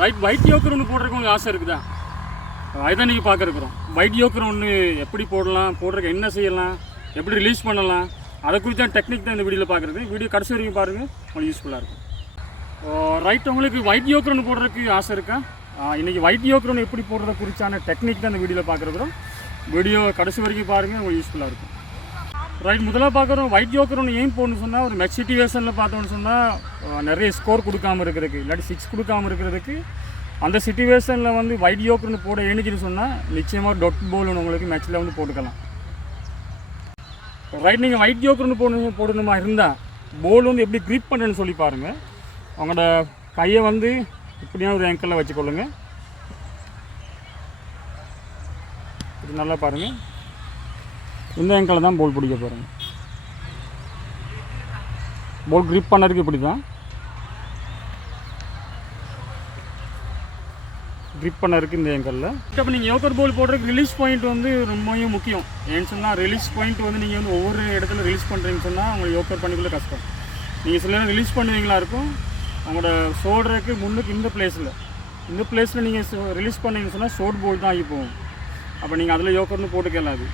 Right white yorker ஒன்று போடுறதுக்கு உங்களுக்கு ஆசை இருக்குதா? அதுதான் நீங்கள் பார்க்குறோம் வைட் யோக்கர் ஒன்று எப்படி போடலாம் போடுறதுக்கு என்ன செய்யலாம் எப்படி ரிலீஸ் பண்ணலாம் அதை குறித்த டெக்னிக் தான் இந்த வீடியோவில் பார்க்குறது. வீடியோ கடைசி வரைக்கும் பாருங்கள் உங்களுக்கு யூஸ்ஃபுல்லாக இருக்கும். ரைட் உங்களுக்கு வைட் யோக்கர் ஒன்று போடுறதுக்கு ஆசை இருக்கா? இன்றைக்கி வைட் யோக்கர் ஒன்று எப்படி போடுறத குறித்தான டெக்னிக் தான் இந்த வீடியோவில் பார்க்குறோம் வீடியோ கடைசி வரைக்கும் பாருங்கள் உங்களுக்கு யூஸ்ஃபுல்லாக இருக்கும். ரைட் முதல்ல பார்க்குறோம் ஒயிட் ஜோக்கர் ஒன்று ஏன் போகணும்னு சொன்னால் ஒரு மெச் சிட்டிவேஷனில் பார்த்தோம்னு சொன்னால் நிறைய ஸ்கோர் கொடுக்காம இருக்கிறதுக்கு இல்லாட்டி சிக்ஸ் கொடுக்காம இருக்கிறதுக்கு அந்த சுச்சுவேஷனில் வந்து வைட் ஜோக்கர்னு போட எண்ணிச்சுன்னு சொன்னால் நிச்சயமாக டொட் போல் ஒன்று உங்களுக்கு மேட்ச்சில் வந்து போட்டுக்கலாம். ரைட் நீங்கள் வைட் ஜோக்கர்னு போடணும் போடணுமா இருந்தால் போல் வந்து எப்படி க்ரிப் பண்ணுன்னு சொல்லி பாருங்கள் அவங்களோட கையை வந்து இப்படியா ஒரு ஏங்கலில் வச்சுக்கொள்ளுங்கள் இது நல்லா பாருங்கள் இந்த ஏங்கில் தான் போல் பிடிக்க பாருங்கள் போல் க்ரிப் பண்ணதுக்கு இப்படி தான் க்ரிப் பண்ண இருக்குது இந்த ஏங்கலில் இப்போ நீங்கள் யோக்கர் போல் போடுறதுக்கு ரிலீஸ் பாயிண்ட் வந்து ரொம்பவும் முக்கியம். ஏன்னு சொன்னால் ரிலீஸ் பாயிண்ட் வந்து நீங்கள் வந்து ஒவ்வொரு இடத்துல ரிலீஸ் பண்ணுறீங்கன்னு சொன்னால் உங்களுக்கு யோக்கர் பண்ணிக்குள்ளே கஷ்டம். நீங்கள் சில நேரம் ரிலீஸ் பண்ணுவீங்களா இருக்கும். அவங்களோட சோடுறதுக்கு முன்னுக்கு இந்த பிளேஸில் இந்த பிளேஸில் நீங்கள் ரிலீஸ் பண்ணீங்கன்னு சொன்னால் ஷோர்ட் போல் தான் ஆகி போகும். அப்போ நீங்கள் அதில் யோக்கர்னு போட்டுக்கலாம் அது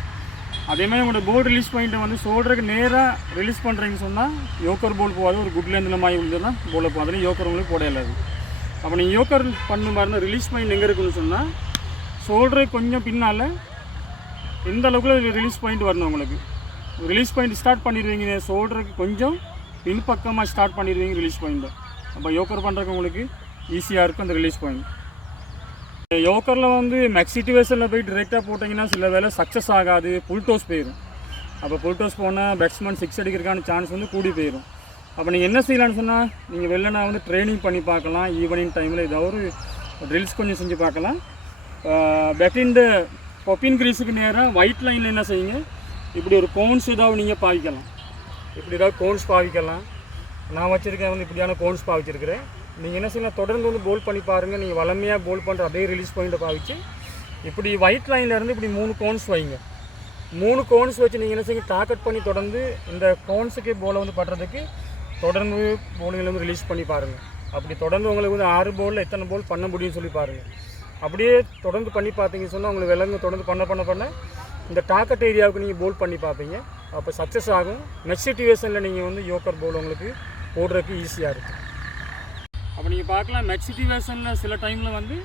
அதே மாதிரி உங்களோட போர்டு ரிலீஸ் பாயிண்ட்டை வந்து ஷோல்டருக்கு நேராக ரிலீஸ் பண்ணுறீங்கன்னு சொன்னால் யோக்கர் போல் போகாது ஒரு குட் லேந்தில் மாதிரி விழுந்ததுன்னா போல் போகும் அதில் யோக்கர் உங்களுக்கு போட அப்போ நீங்கள் யோக்கர் பண்ண மாதிரி ரிலீஸ் பாயிண்ட் எங்கே இருக்குன்னு சொன்னால் ஷோல்டருக்கு கொஞ்சம் பின்னால் எந்த அளவுக்குள்ள ரிலீஸ் பாயிண்ட் வரணும் உங்களுக்கு. ரிலீஸ் பாயிண்ட் ஸ்டார்ட் பண்ணிடுவீங்க ஷோல்டருக்கு கொஞ்சம் பின்பக்கமாக ஸ்டார்ட் பண்ணிடுவீங்க ரிலீஸ் பாயிண்ட்டை அப்போ யோக்கர் பண்ணுறதுக்கு உங்களுக்கு ஈஸியாக இருக்கும் அந்த ரிலீஸ் பாயிண்ட் யோக்கரில் வந்து மேக்ஸ் சிச்சுவேஷனில் போய் டிரெக்டாக போட்டிங்கன்னா சில வேலை சக்ஸஸ் ஆகாது. புல் டோஸ் போயிடும் அப்போ புல் டோஸ் போனால் பேட்ஸ்மேன் சிக்ஸ் அடிக்கிறதுக்கான சான்ஸ் வந்து கூடி போயிடும் அப்போ நீங்கள் என்ன செய்யலாம்னு சொன்னால் நீங்கள் வெளில நான் வந்து ட்ரைனிங் பண்ணி பார்க்கலாம். ஈவினிங் டைமில் ஏதாவது ஒரு ட்ரில்ஸ் கொஞ்சம் செஞ்சு பார்க்கலாம். பெட்டின் பொப்பின் கிரீஸுக்கு நேராக ஒயிட் லைனில் என்ன செய்யுங்க? இப்படி ஒரு கோன்ஸ் ஏதாவது நீங்கள் பாவிக்கலாம். இப்படி ஏதாவது கோன்ஸ் பாவிக்கலாம். நான் வச்சுருக்கேன் வந்து இப்படியான கோன்ஸ் பாவிச்சிருக்கிறேன். நீங்கள் என்ன செய்யலாம் தொடர்ந்து வந்து போல் பண்ணி பாருங்கள் நீங்கள் வளமையாக போல் பண்ணுற அதே ரிலீஸ் பாயிண்ட்டை பாவிச்சு இப்படி ஒயிட் லைனில் இருந்து இப்படி மூணு கோன்ஸ் வைங்க. மூணு கோன்ஸ் வச்சு நீங்கள் என்ன செய்யுங்க டார்கெட் பண்ணி தொடர்ந்து இந்த கோன்ஸுக்கு போலை வந்து படுறதுக்கு தொடர்ந்து போலுங்களை வந்து ரிலீஸ் பண்ணி பாருங்கள் அப்படி தொடர்ந்து உங்களுக்கு வந்து ஆறு போலில் எத்தனை போல் பண்ண முடியும்னு சொல்லி பாருங்கள் அப்படியே தொடர்ந்து பண்ணி பார்த்தீங்கன்னு சொன்னால் உங்களுக்கு விலங்கு தொடர்ந்து பண்ண பண்ண பண்ண இந்த டார்கெட் ஏரியாவுக்கு நீங்கள் போல் பண்ணி பார்ப்பீங்க. அப்போ சக்ஸஸ் ஆகும். நெக்ஸ்ட் சிச்சுவேஷனில் நீங்கள் வந்து யோக்கர் போல் உங்களுக்கு போடுறதுக்கு ஈஸியாக இருக்கும். நீங்கள் பார்க்கலாம். மெட் சிச்சுவேஷனில் சில டைமில் வந்து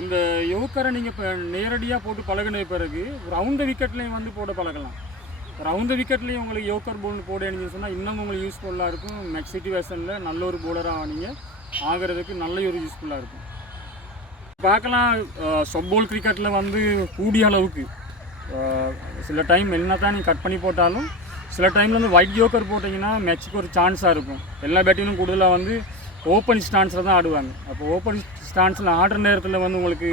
இந்த யோக்கரை நீங்கள் இப்போ நேரடியாக போட்டு பழகின பிறகு ரவுண்டு விக்கெட்லேயும் வந்து போட பழகலாம். ரவுண்டு விக்கெட்லேயும் உங்களுக்கு யோக்கர் போல் போட சொன்னால் இன்னும் உங்களுக்கு யூஸ்ஃபுல்லாக இருக்கும். மெட் சிச்சுவேஷனில் நல்ல ஒரு போலராக நீங்கள் ஆகிறதுக்கு நல்ல ஒரு யூஸ்ஃபுல்லாக இருக்கும். பார்க்கலாம். சொப்போல் கிரிக்கெட்டில் வந்து கூடிய அளவுக்கு. சில டைம் என்ன தான் நீங்கள் கட் பண்ணி போட்டாலும் சில டைமில் வந்து ஒயிட் ஜோக்கர் போட்டிங்கன்னா மேட்ச்சுக்கு ஒரு சான்ஸாக இருக்கும். எல்லா பேட்டிங்கும் கூடுதலாக வந்து ஓப்பன் ஸ்டான்ஸில் தான் ஆடுவாங்க. அப்போ ஓப்பன் ஸ்டான்ஸில் ஆடுற நேரத்தில் வந்து உங்களுக்கு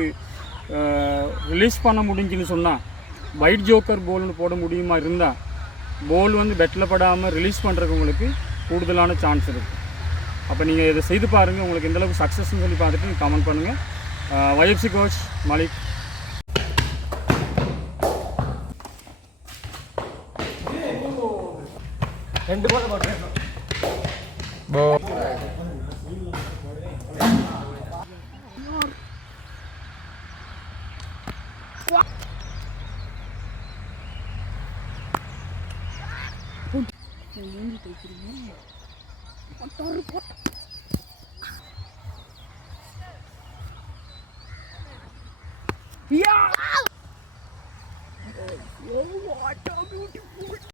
ரிலீஸ் பண்ண முடிஞ்சுன்னு சொன்னால் ஒயிட் ஜோக்கர் போல்னு போட முடியுமா இருந்தால் போல் வந்து பெட்டில் படாமல் ரிலீஸ் பண்ணுறதுக்கு உங்களுக்கு கூடுதலான சான்ஸ் இருக்குது அப்போ நீங்கள் இதை செய்து பாருங்கள் உங்களுக்கு எந்த அளவுக்கு சக்ஸஸ்ன்னு சொல்லி பார்த்துட்டு நீங்கள் கமெண்ட் பண்ணுங்கள் ஒய்எஃப்சி கோச் மலிக். ரெண்டு போல போட்டேன் மூஞ்சி தைக்கிறீங்க Yeah! Oh, what a beautiful...